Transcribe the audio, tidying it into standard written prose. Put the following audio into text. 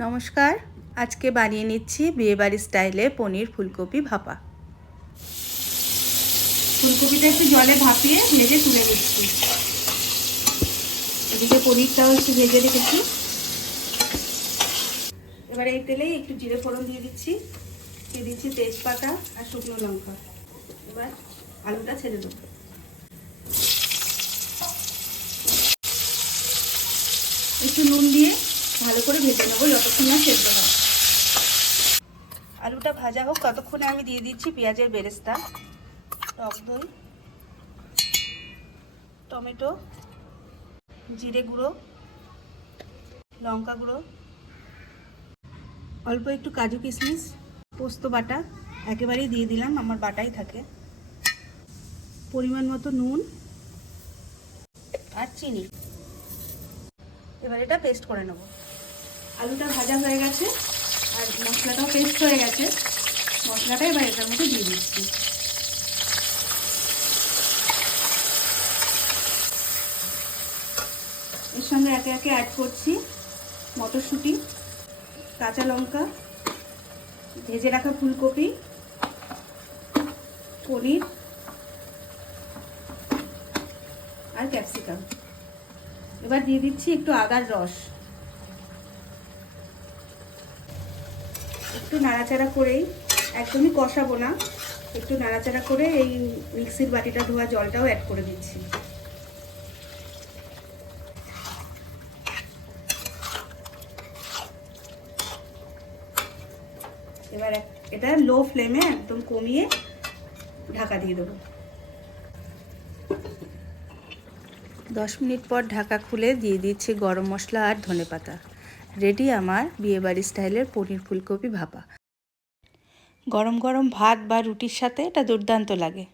নমস্কার, আজকে বানিয়ে নিচ্ছি বিয়েবাড়ি স্টাইলে পনির ফুলকপি ভাপা। ফুলকপিটা একটু জলে ভাপিয়ে ভেজে তুলে নিচ্ছি। এদিকে পনিরটাও একটু ভেজে রেখেছি। এবার এই তেলেই একটু জিরে ফোড়ন দিয়ে দিচ্ছি, তেজপাতা আর শুকনো লঙ্কা। এবার আলুটা ছেড়ে দেবো। একটু নুন দিয়ে ভালো করে ভেজে নেবো যতক্ষণ না সেদ্ধ হয়। আলুটা ভাজা হোক ততক্ষণে আমি দিয়ে দিচ্ছি পেঁয়াজের বেরেস্তা, টক দই, টমেটো, জিরে গুঁড়ো, লঙ্কা গুঁড়ো, অল্প একটু কাজু কিশমিশ, পোস্ত বাটা একেবারেই দিয়ে দিলাম, আমার বাটাই থাকে, পরিমাণ মতো নুন আর চিনি। এবার এটা পেস্ট করে নেব। আলুটা ভাজা হয়ে গেছে আর মশলাটাও পেস্ট হয়ে গেছে। মশলাটা এবার এটার মধ্যে দিয়ে দিচ্ছি। এর সঙ্গে একে একে অ্যাড করছি মটরশুঁটি, কাঁচা লঙ্কা, ভেজে রাখা ফুলকপি, পনির আর ক্যাপসিকাম। এবার দিয়ে দিচ্ছি একটু আদার রস। একটু নাড়াচাড়া করেই, একদমই কষাবো না, একটু নাড়াচাড়া করে এই মিক্সির বাটিটা ধোয়া জলটাও অ্যাড করে দিচ্ছি। এবার এটা লো ফ্লেমে একদম কমিয়ে ঢাকা দিয়ে দেবো। 10 মিনিট পর ঢাকা খুলে দিয়ে দিচ্ছি গরম মশলা আর ধনেপাতা। রেডি আমার বিয়েবাড়ি স্টাইলের পনির ফুলকপি ভাপা। গরম গরম ভাত বা রুটির সাথে এটা দুর্দান্ত লাগে।